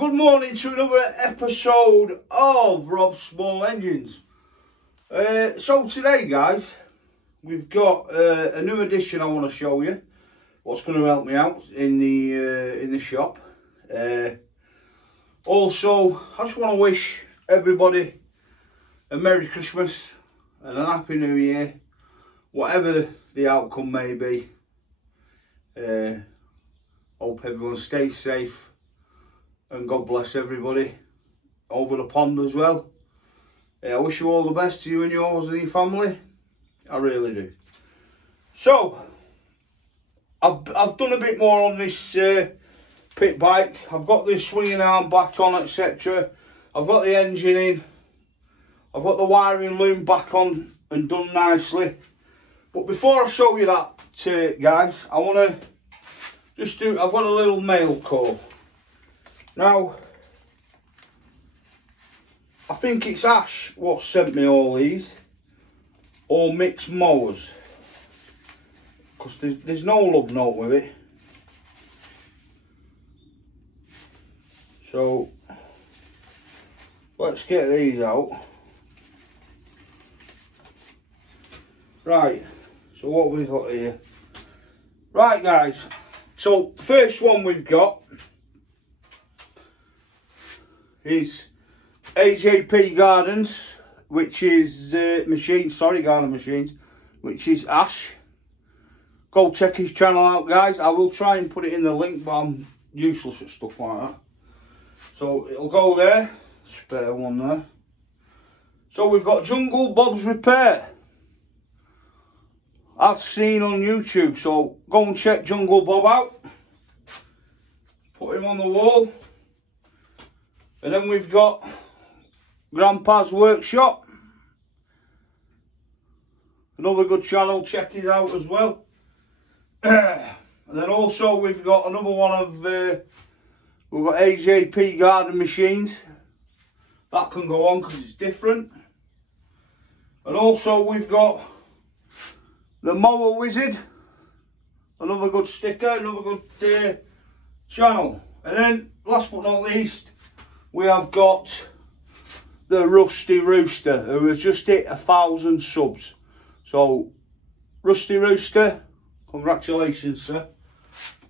good morning to another episode of Rob's Small Engines. So today, guys, we've got a new addition I want to show you. What's going to help me out in the shop. Also, I just want to wish everybody a Merry Christmas and a Happy New Year, whatever the outcome may be. Hope everyone stays safe. And God bless everybody over the pond as well. I wish you all the best to you and yours and your family. I really do. So, I've done a bit more on this pit bike. I've got the swinging arm back on, etc. I've got the engine in. I've got the wiring loom back on and done nicely. But before I show you that, guys, I want to just do, I've got a little mail call. Now, I think it's Ash what sent me all these, all mixed mowers, because there's no love note with it. So, let's get these out. Right, so what have we got here? Right, guys, so first one we've got is AJP Gardens, which is Garden Machines, which is Ash. Go check his channel out, guys. I will try and put it in the link, but I'm useless at stuff like that. So it'll go there. Spare one there. So we've got Jungle Bob's Repair. I've seen on YouTube, so go and check Jungle Bob out. Put him on the wall. And then we've got Grandpa's Workshop. Another good channel, check it out as well. And then also we've got another one of, we've got AJP Garden Machines. That can go on because it's different. And also we've got the Mower Wizard. Another good sticker, another good channel. And then last but not least, we have got the Rusty Rooster, who has just hit 1,000 subs. So, Rusty Rooster, congratulations, sir.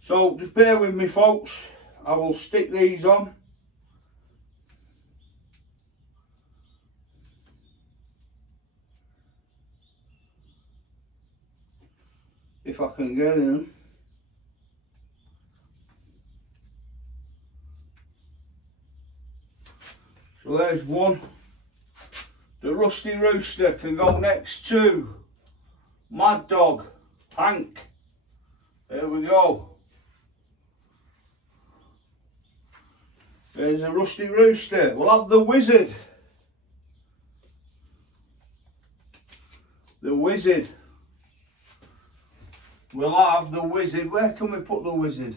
So, just bear with me, folks. I will stick these on. If I can get in. So there's one. The Rusty Rooster can go next to Mad Dog, Hank. There we go. There's a Rusty Rooster. We'll have the Wizard. The Wizard. We'll have the Wizard. Where can we put the Wizard?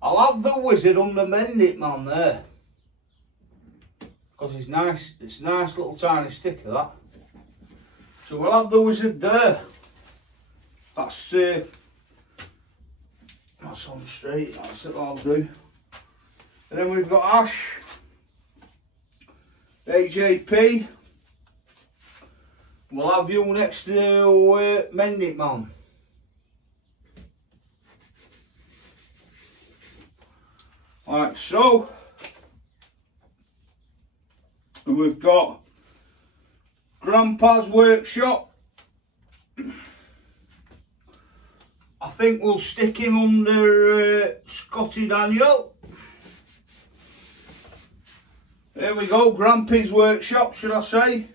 I'll have the Wizard under Mend It Man there. Because it's nice, it's a nice little tiny sticker, that. So we'll have the Wizard there. That's on straight, that's it, I'll do. And then we've got Ash, AJP. We'll have you next to Mend It Man. Alright, so. And we've got Grandpa's Workshop. I think we'll stick him under Scotty Daniel. There we go, Grandpa's Workshop, should I say.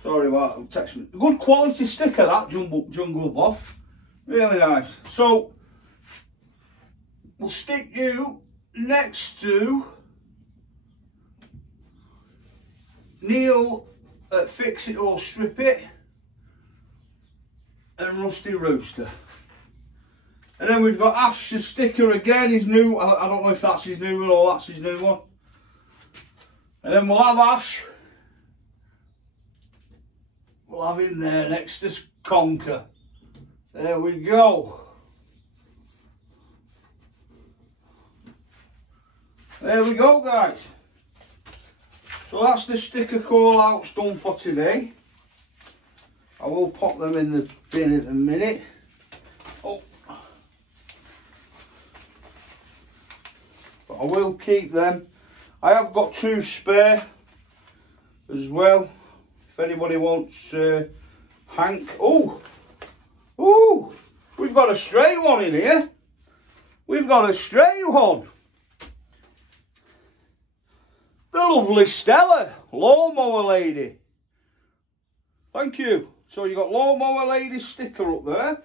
Sorry about that, text me. Good quality sticker, that Jungle Bob. Really nice. So, we'll stick you next to Neil at Fix It or Strip It and Rusty Rooster. And then we've got Ash's sticker again, his new, I don't know if that's his new one or that's his new one. And then we'll have Ash. We'll have him there next to Conker. There we go. There we go, guys. So that's the sticker call outs done for today. I will pop them in the bin in a minute. Oh. But I will keep them. I have got 2 spare as well. If anybody wants Hank. Oh, oh, we've got a stray one in here. We've got a stray one. The lovely Stella, lawnmower lady. Thank you. So you got lawnmower lady sticker up there.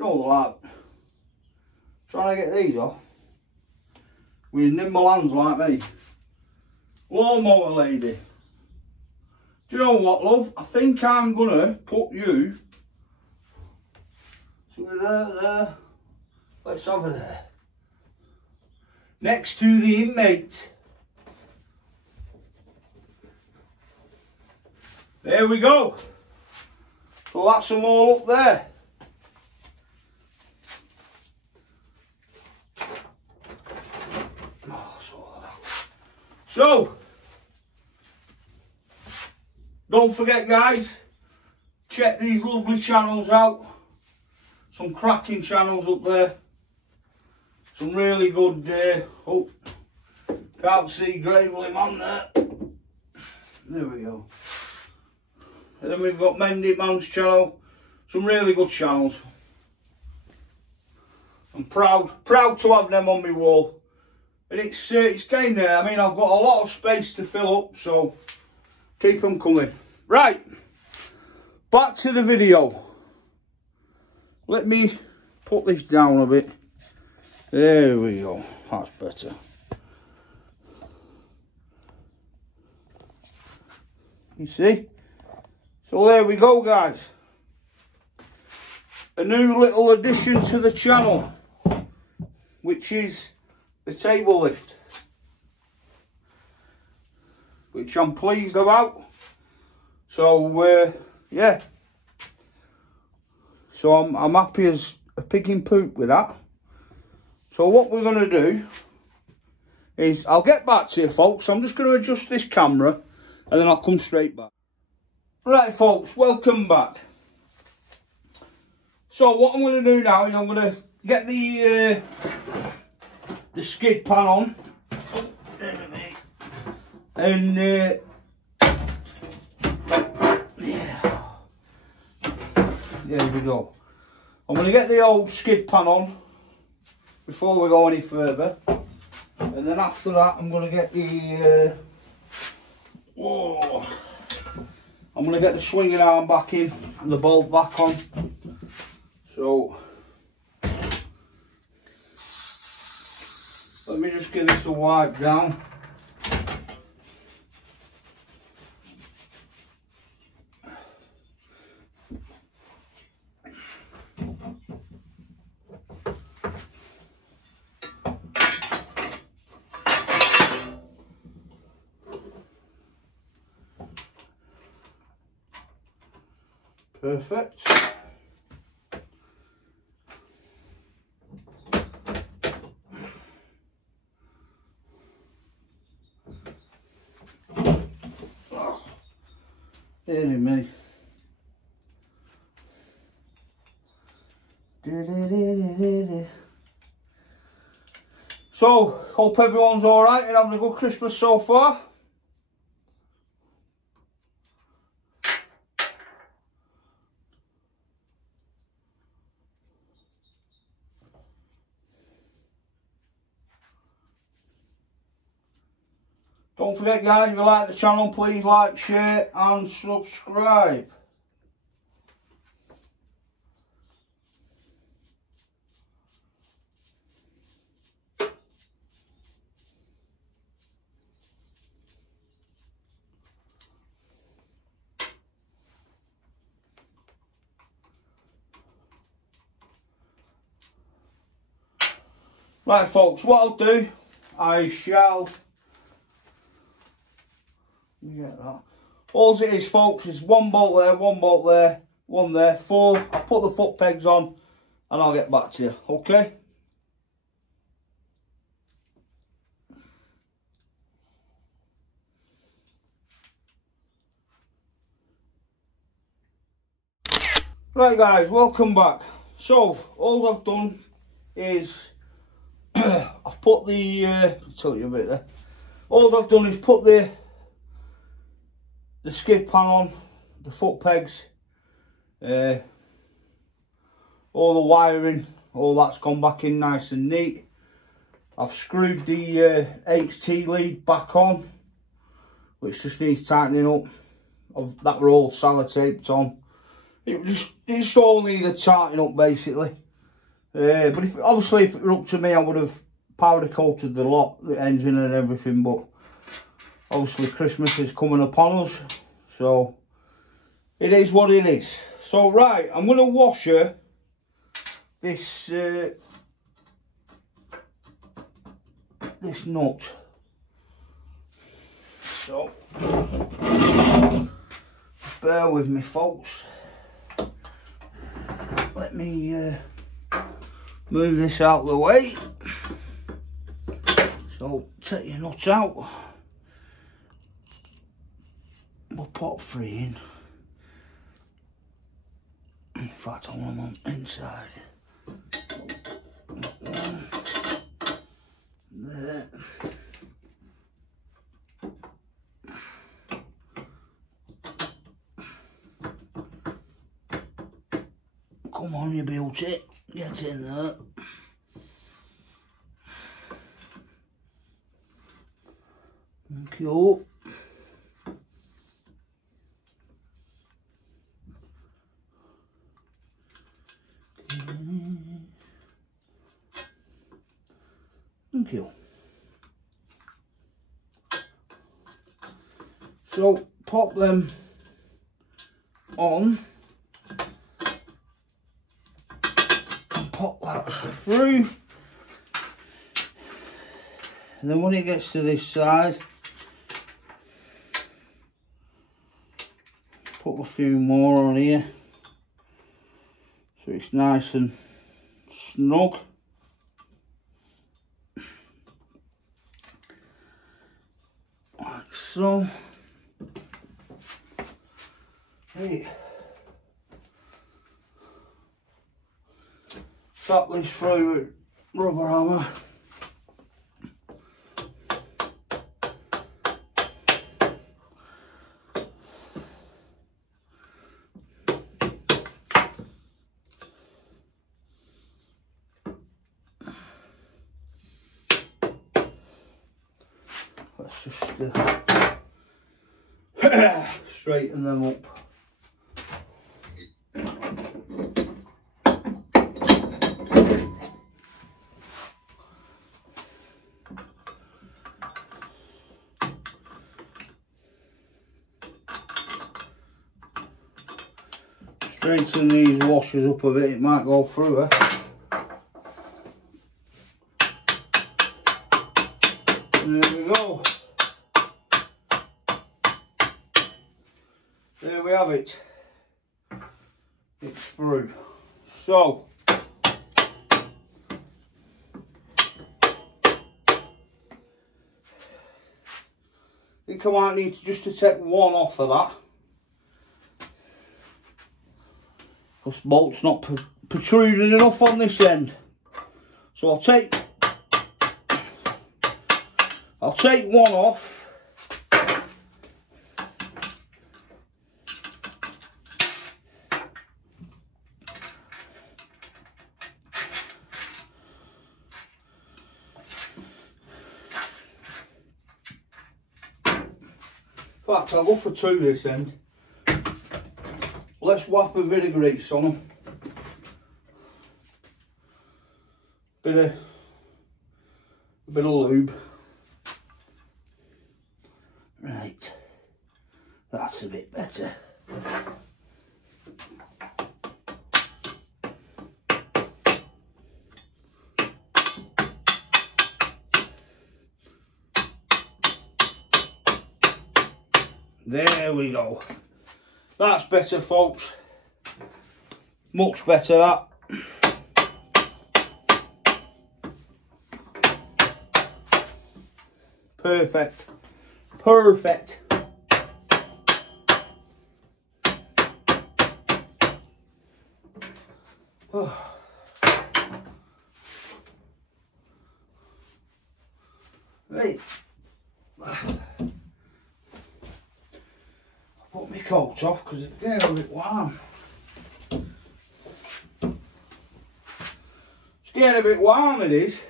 You know, like trying to get these off with nimble hands like me. Lawnmower lady. Do you know what, love? I think I'm gonna put you. So we're there. Let's have her there. Next to the inmate. There we go. So that's them all up there. So, don't forget, guys, check these lovely channels out. Some cracking channels up there. Some really good, oh, can't see Gravely Man there. There we go. And then we've got Mendy Man's channel. Some really good channels. I'm proud to have them on my wall. And it's getting there. I mean, I've got a lot of space to fill up, so keep them coming. Right, back to the video. Let me put this down a bit. There we go, that's better. You see? So there we go, guys. A new little addition to the channel, which is the table lift, which I'm pleased about. So yeah, so I'm happy as a pig in poop with that. So what we're going to do is, I'll get back to you, folks. I'm just going to adjust this camera and then I'll come straight back. Right, folks, welcome back. So what I'm going to do now is I'm going to get the skid pan on, and yeah, there we go. I'm going to get the old skid pan on before we go any further, and then after that I'm going to get the I'm going to get the swinging arm back in and the bolt back on. So let me just give this a wipe down. Perfect. Dear me. So, hope everyone's alright and having a good Christmas so far. Don't forget, guys, if you like the channel, please like, share and subscribe. Right folks, what I'll do, I shall get that. All it is folks is one bolt there, one bolt there, one there, 4. I'll put the foot pegs on and I'll get back to you, okay? Right guys, welcome back. So, all I've done is I've put the, I'll tell you a bit there. All I've done is put the skid pan on, the foot pegs, all the wiring, all that's gone back in nice and neat. I've screwed the HT lead back on, which just needs tightening up. That were all sellotaped on. It just all needed tightening up basically. But obviously if it were up to me, I would have powder coated the lot, the engine and everything, but obviously Christmas is coming upon us, so it is what it is. So right, I'm going to washer this this nut. So bear with me folks. Let me move this out of the way. So take your nuts out. We'll pop 3 in. In fact, I want them on inside. One. There. Come on, you beauty. Get in there. Thank you. Thank you. So pop them on and pop that through, and then when it gets to this side, put a few more on here so it's nice and snug. Like so. Hey. Tap this through with rubber hammer. Let's just straighten them up. Straighten these washers up a bit, it might go through her. There we go. There we have it. It's through. So I think I might need just to take one off of that. This bolt's not protruding enough on this end, so I'll take one off. In fact, I'll go for 2 this end. Let's whap a bit of grease on them. A bit of lube. Right, that's a bit better. There we go. That's better, folks. Much better, that. Perfect. Perfect. Oh. Right. I'll put my coat off because it's getting a bit warm. It's getting a bit warm, it is.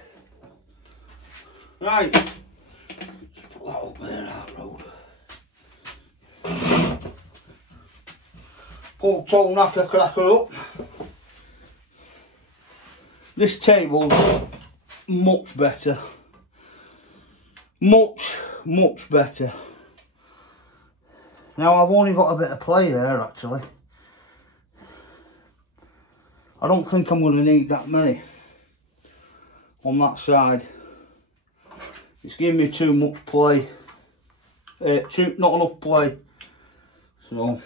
Right. Just put that up there, that road. Pull tall knacker cracker up. This table's much better. Much better. Now I've only got a bit of play there actually. I don't think I'm going to need that many on that side. It's giving me too much play. Not enough play. So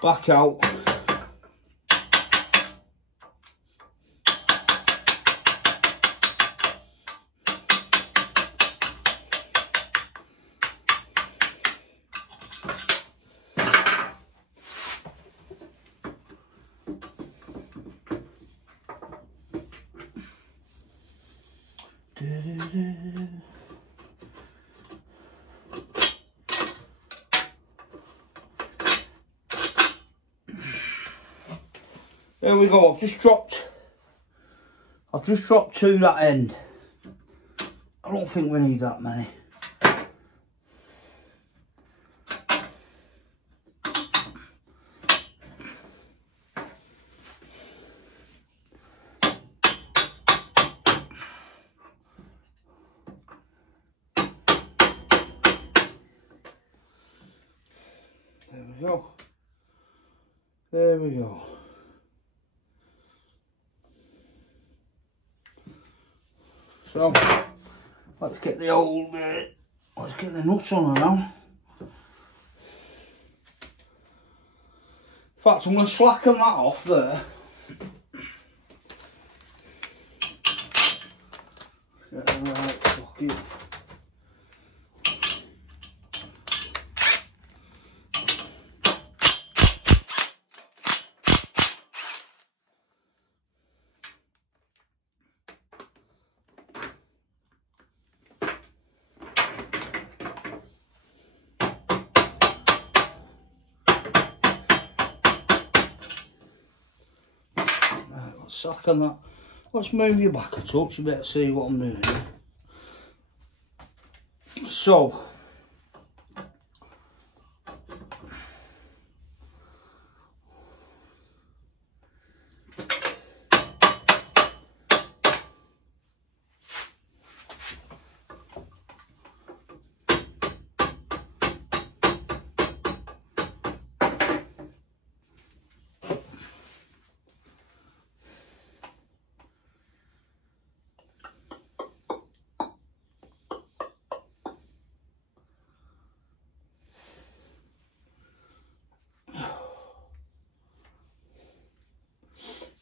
back out. There we go. I've just dropped to that end. I don't think we need that many. There we go. There we go. So let's get the old, let's get the nuts on her now. In fact, I'm going to slacken that off there. Get the right socket. Slacken that. Let's move you back a touch, you better see what I'm doing here. So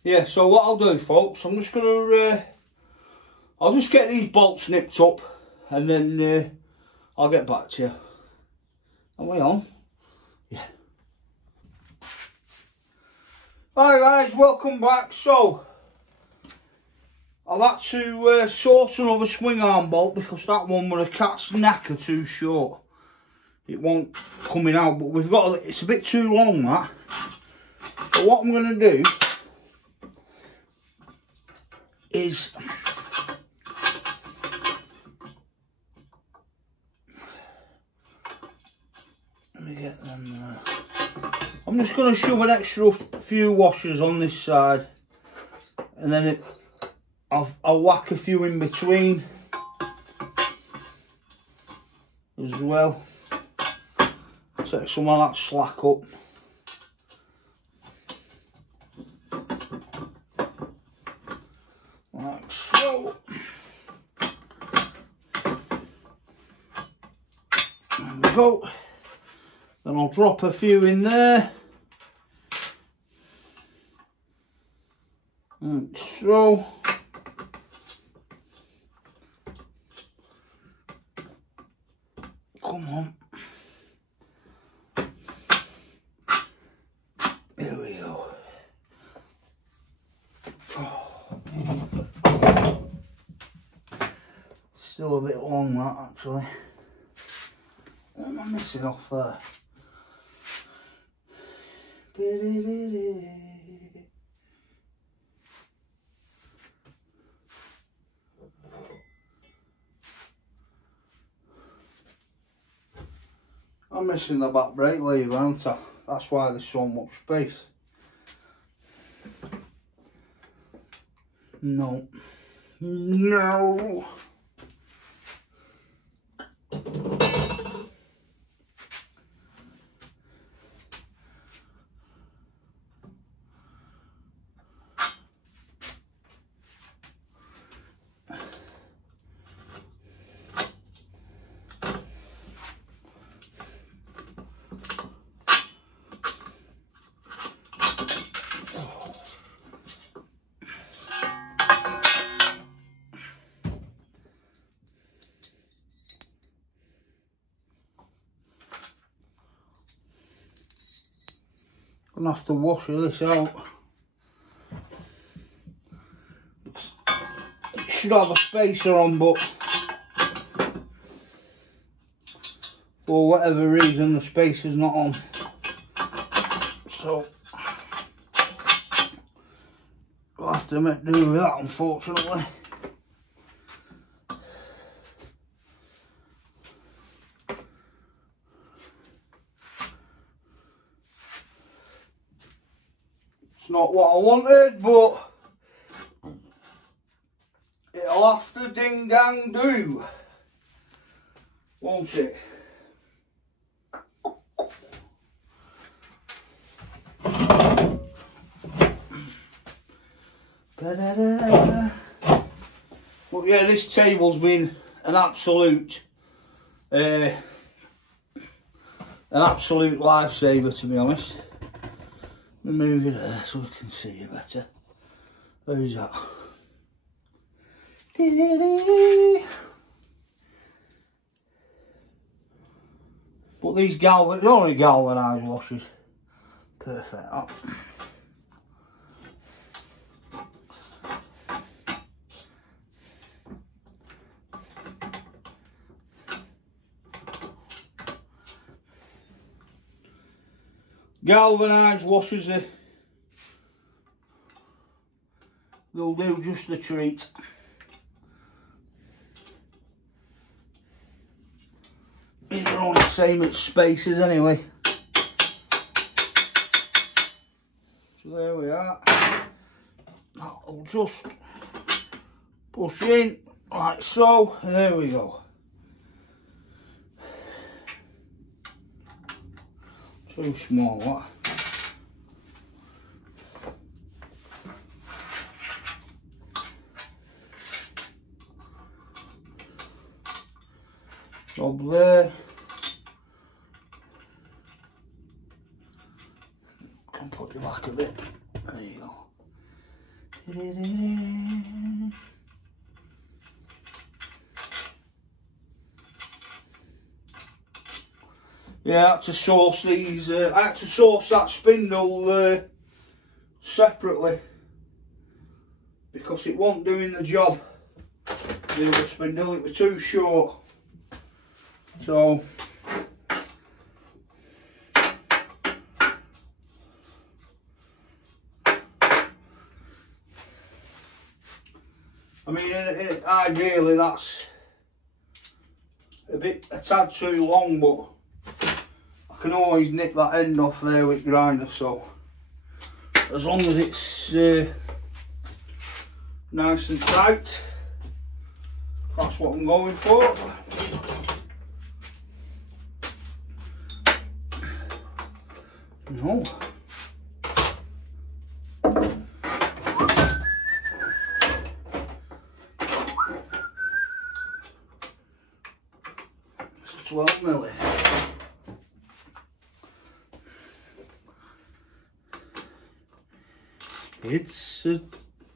yeah, so what I'll do, folks, I'm just gonna I'll just get these bolts nipped up and then I'll get back to you. Am I on? Yeah. Hi guys, welcome back. So I've had to source another swing arm bolt because that one with a cat's knacker too short. It won't coming out, but we've got it's a bit too long, that. So what I'm gonna do is let me get them there. I'm just going to shove an extra few washers on this side and then I'll whack a few in between as well. Take some of that slack up. Like so. And we go. Then I'll drop a few in there. Like so. Come on. There we go. Oh. Still a bit long that actually. What am I missing off there? I'm missing the back brake lever, aren't I? That's why there's so much space. No. No. Gonna have to wash this out. It should have a spacer on, but for whatever reason the spacer's not on. So I'll have to make do with that, unfortunately. It's not what I wanted, but it'll have to ding dang do, won't it? But yeah, this table's been an absolute lifesaver, to be honest. Let me move it there so we can see you better. How's that? But these they're only galvanised washers. Perfect. Oh. Galvanised washers, they'll do just the treat. These are all the same as spacers anyway. So there we are. I'll just push in like so, and there we go. Too small, what? Up there. Can put you back a bit. There you go. Yeah, I had to source these. I had to source that spindle separately because it wasn't doing the job. The other spindle, it was too short. So I mean, ideally that's a tad too long, but I can always nick that end off there with grinder, so as long as it's nice and tight, that's what I'm going for. No. It's 12 milli. It's a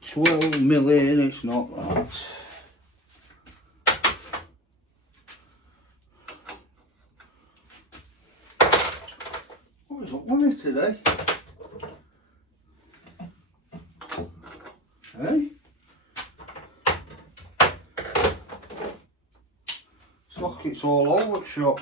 12 million, it's not that. What is up with me today? Hey? Sockets all over the shop.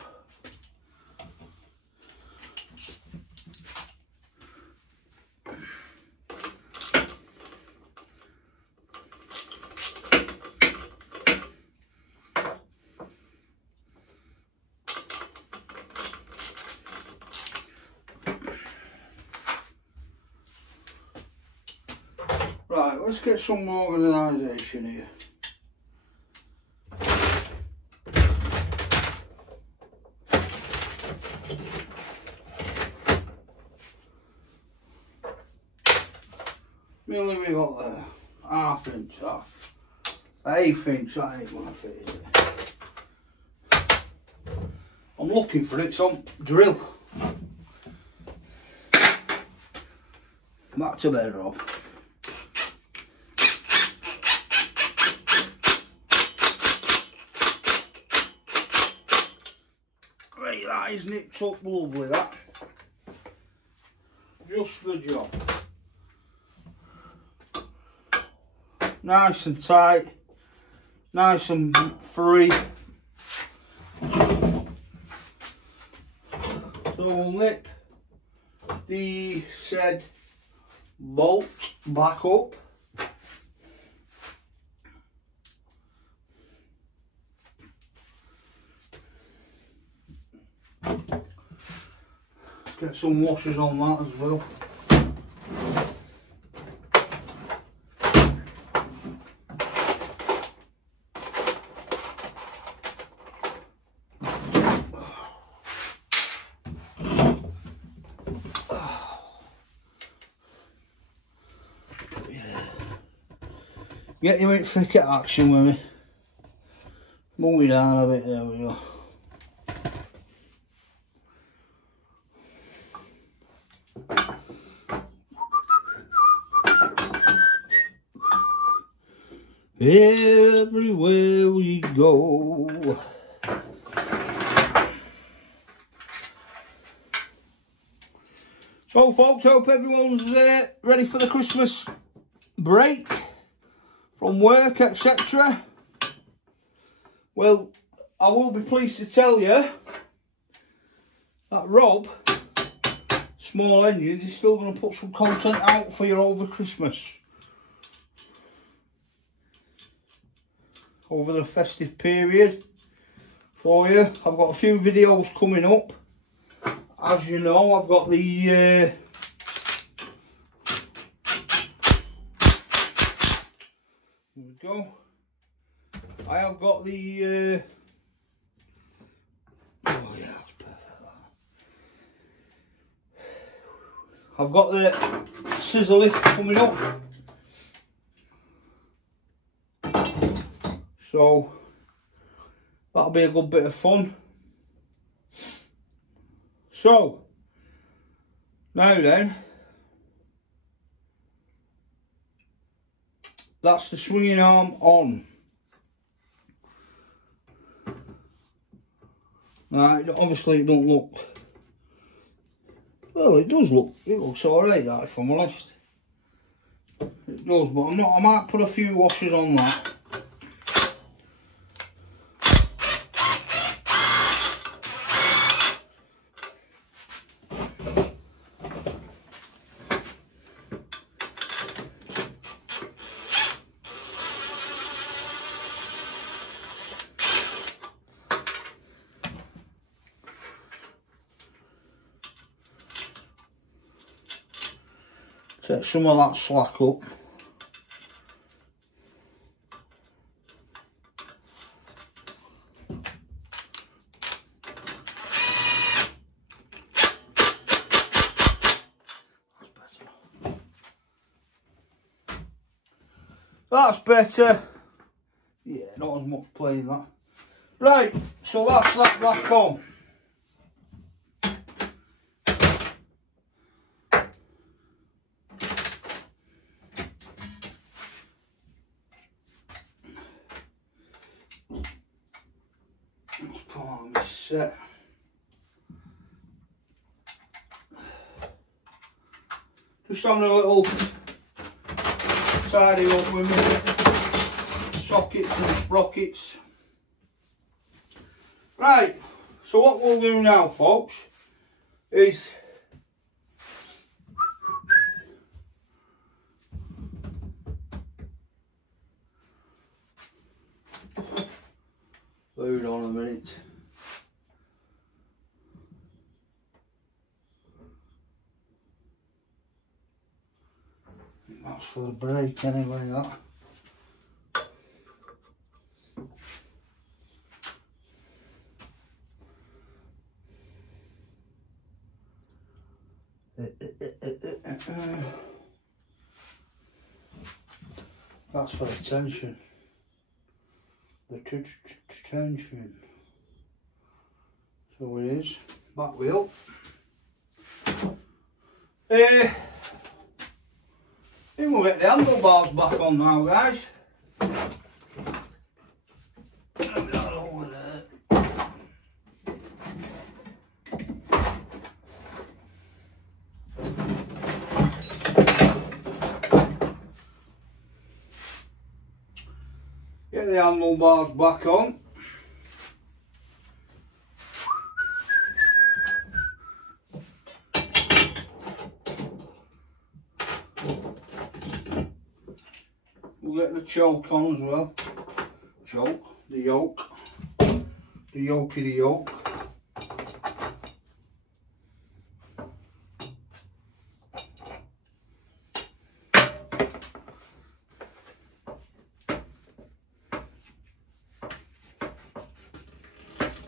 Right, let's get some organisation here. Nearly we got there. Half inch, half. Eighth inch, that ain't gonna fit, is it? I'm looking for it, so drill. Back to bed, Rob. Right, that is nipped up lovely, that. Just the job. Nice and tight, nice and free. So we'll nip the said bolt back up. Let's get some washers on that as well. Get you in thick at action with me. Move it down a bit, there we go. Everywhere we go. So folks, hope everyone's ready for the Christmas break from work, etc. Well, I will be pleased to tell you that Rob, Small Engines, is still going to put some content out for you over Christmas. Over the festive period for you. I've got a few videos coming up. As you know, I've got the there we go. I have got the oh yeah, that's perfect. I've got the scissor lift coming up. So that'll be a good bit of fun. So now then, that's the swinging arm on. Now obviously it don't look, well it does look, it looks alright that, if I'm honest. It does, but I might put a few washers on that. Take some of that slack up. That's better. Yeah, not as much playing that. Right, so that's that back on. set. Just having a little tidy up with my sockets and sprockets. Right, so what we'll do now, folks, is hold on a minute. That's for the brake anyway, that. That's for the tension. The tension. So it is. Back wheel. Then we'll get the handlebars back on now, guys. Get that over there. Get the handlebars back on. We'll get the choke on as well. Choke, the yoke, the yokey, the yoke.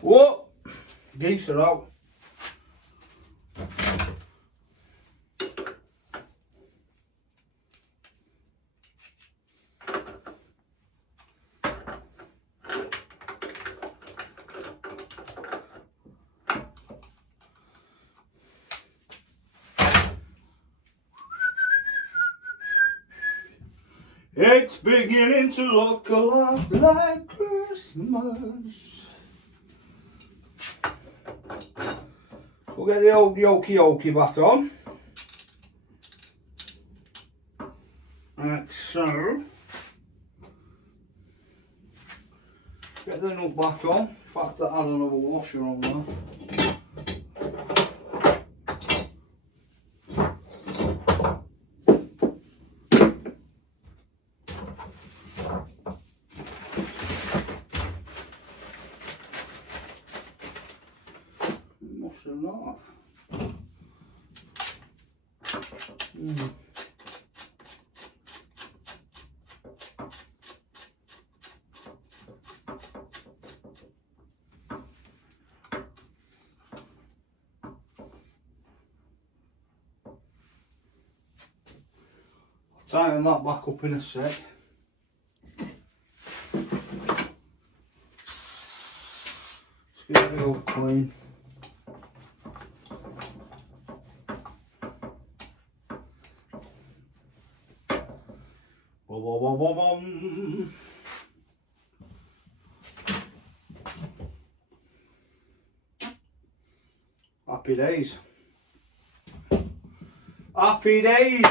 Whoa! Geese are out. It's beginning to look a lot like Christmas. We'll get the old yokey back on. Like so. Get the nut back on. In fact, that had another washer on there. Tighten that back up in a sec. Let's get it all clean. Happy days. Happy days.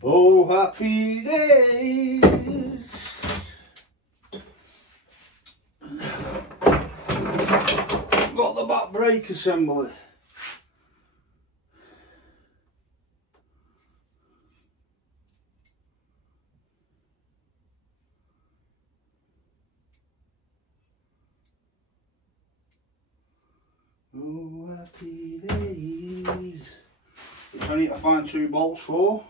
Oh, happy days. Got the back brake assembly. Oh, happy days. Which I need to find 2 bolts for.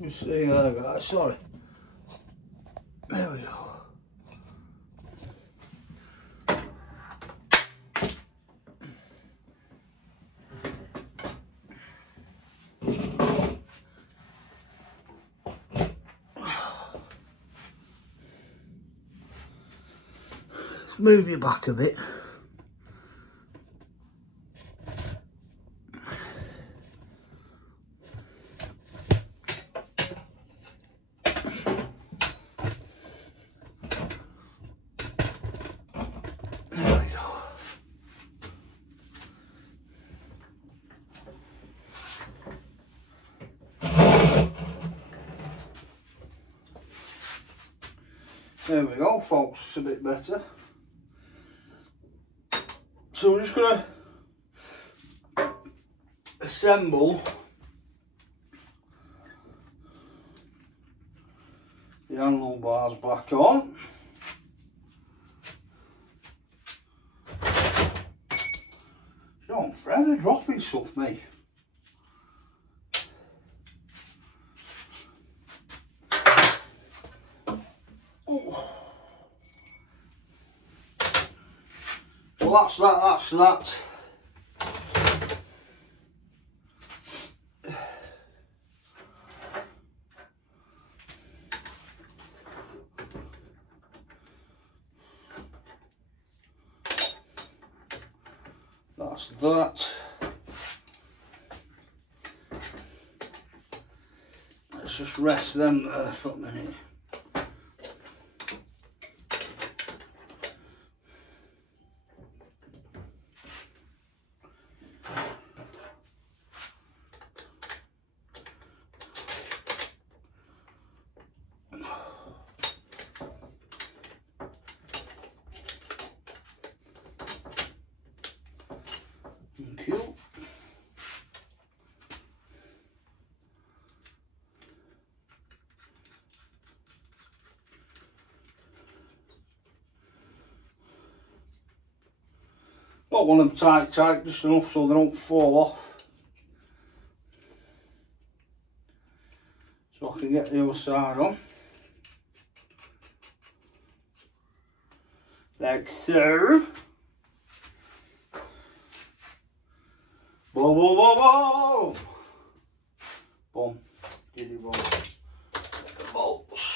Let me see, there we go, sorry. There we go. Move your back a bit. There we go, folks, it's a bit better. So we're just going to assemble the handlebars back on. You know, I'm forever dropping stuff, mate. Well, that's that. That's that. Let's just rest them there for a minute. Thank you. Don't want them tight, just enough so they don't fall off. So I can get the other side on. Like so. Boom, boom, boom, boom. Boom. Giddy boom. Bolts.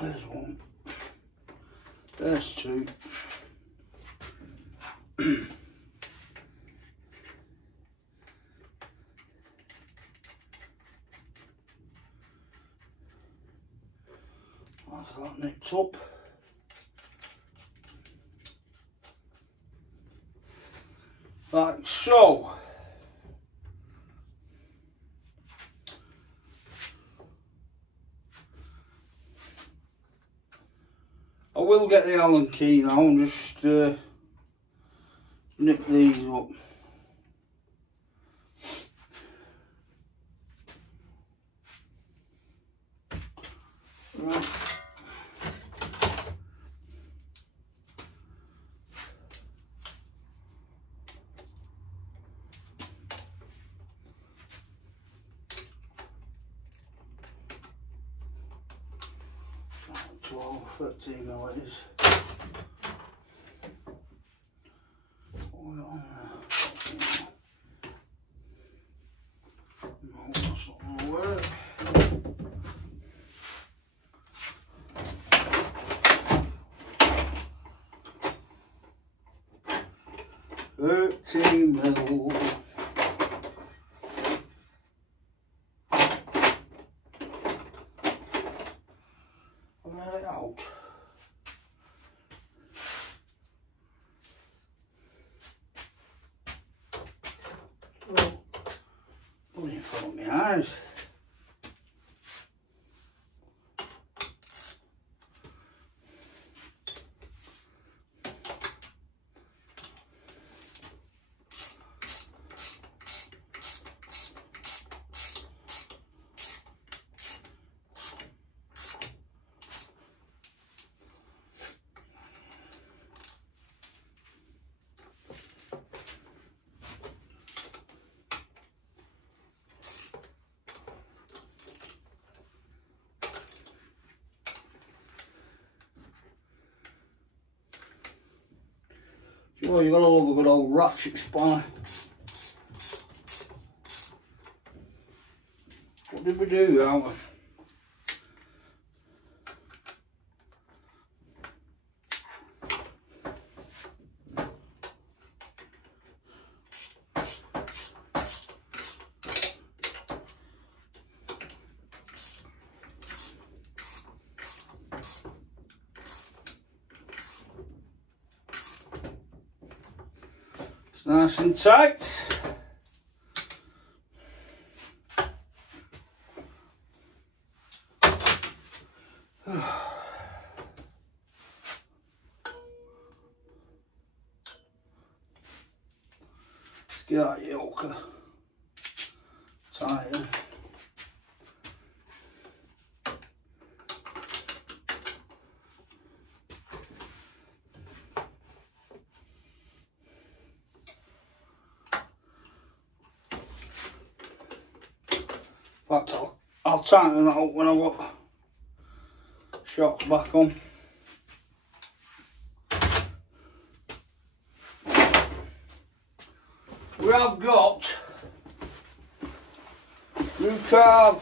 There's one. There's two. That's that nipped up. Like so. I will get the Allen key now and just nip these up. Right. Well, 13 millimeters. What we got on there? No, that's not going to work. $13 mil. Out. Got my eyes. Well, you've got to love a good old ratchet spine. What did we do, Howto? It's nice and tight. Let's get that yoke tighten. In fact, I'll tighten that up when I've got shocks back on. We have got new carb,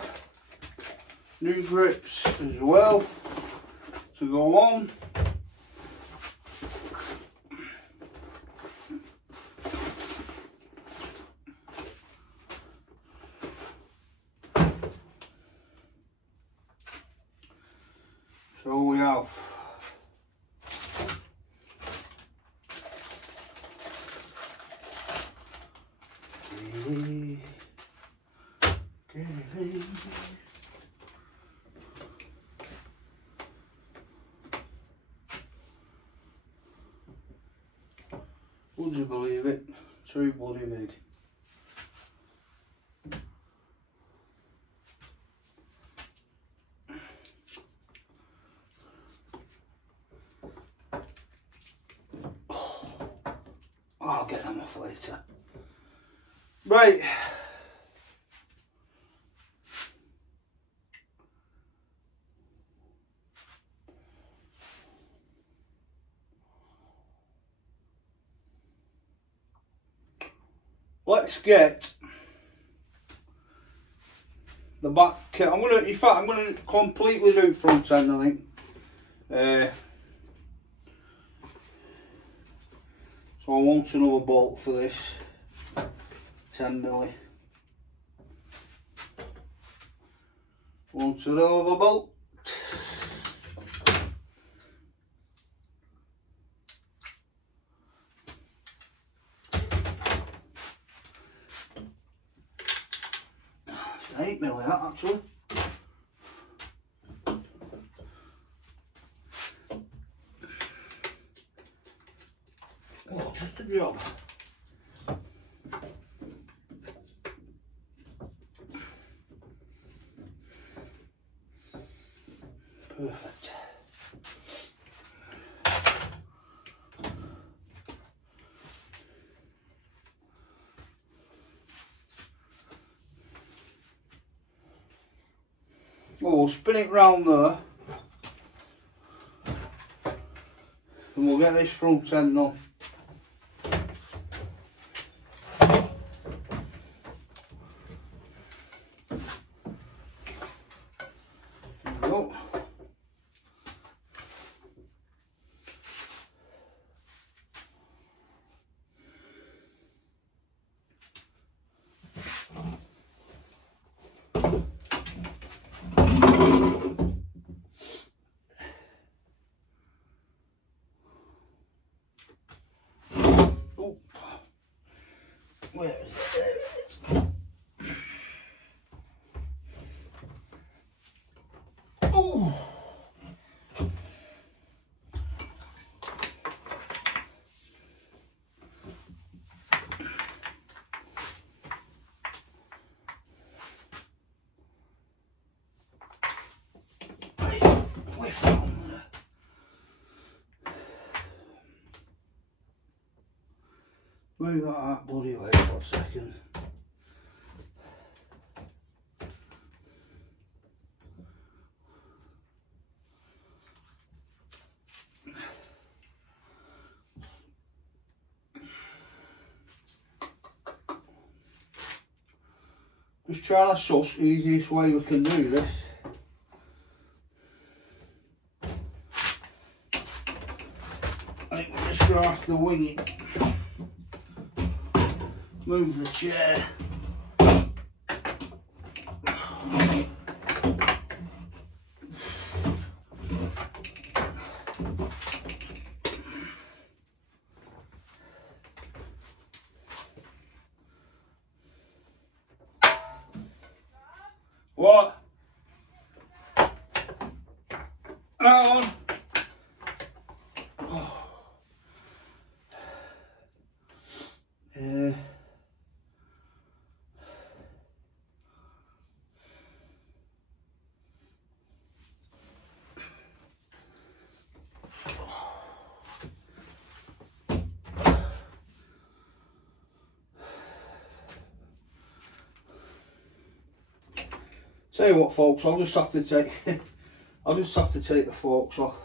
new grips as well to go on. So we have would you believe it? Too bloody big. I'll get them off later. Right. Let's get the back kit. In fact, I'm gonna completely do front end, I think. So I want another bolt for this, 10mm. Want another bolt. It's 8mm that actually. Oh, just a job. Perfect. Oh, we'll spin it round there and we'll get this front end on. move that out bloody way for a second. Just trying to suss the easiest way we can do this. I think we're just going to have to wing it. Move the chair. What? Hang on. Oh. Tell you what, folks, I'll just have to take the forks off.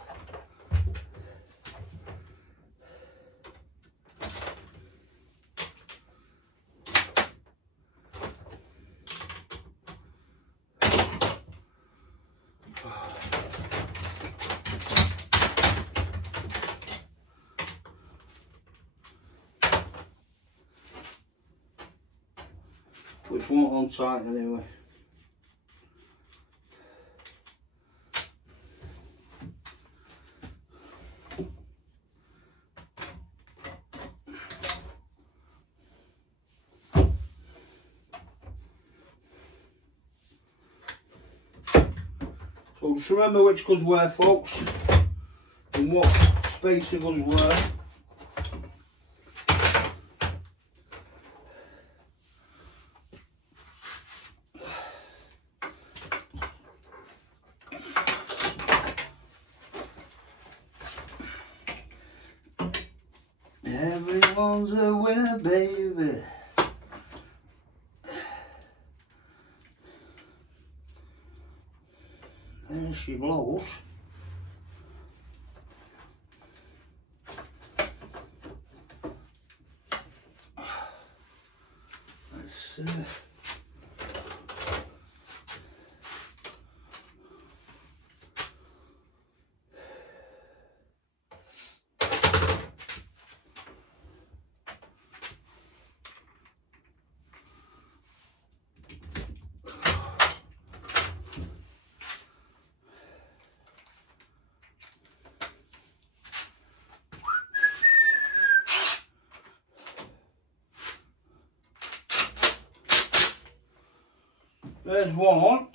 Which won't untighten anyway. So just remember which goes where, folks, and what spacer goes where. Everyone's aware, baby. There she blows. Let's see. There's one on.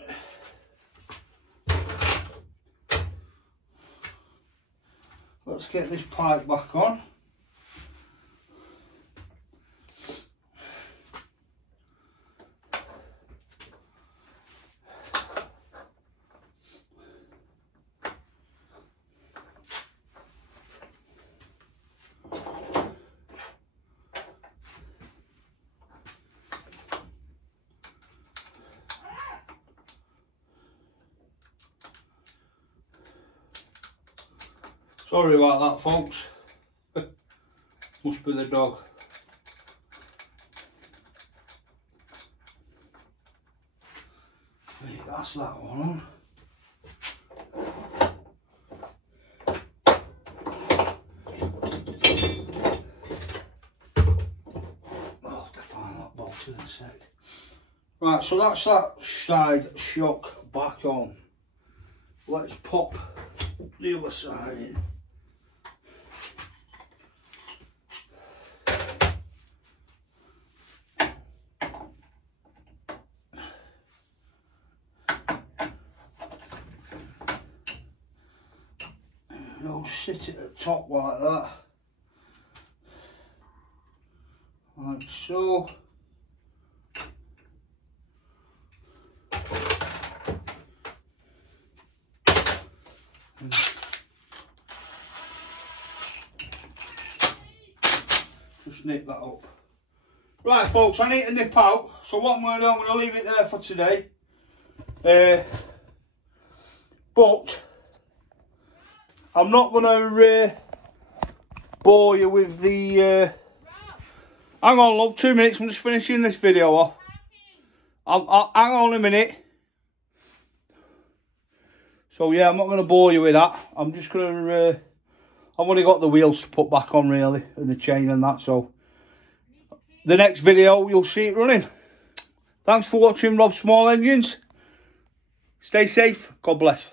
Let's get this pipe back on. Sorry about that, folks. Must be the dog. Right, that's that one on. I'll have to find that bolt in a sec. Right, so that's that side shock back on. Let's pop the other side in. I'll sit it at the top like that, like so. And just nip that up. Right, folks, I need to nip out. So what I'm going to do, I'm going to leave it there for today. But I'm not going to bore you with the... hang on, love, 2 minutes. I'm just finishing this video off. Hang on a minute. So yeah, I'm not going to bore you with that. I'm just going to... I've only got the wheels to put back on, really, and the chain and that. So the next video, you'll see it running. Thanks for watching Rob Small Engines. Stay safe. God bless.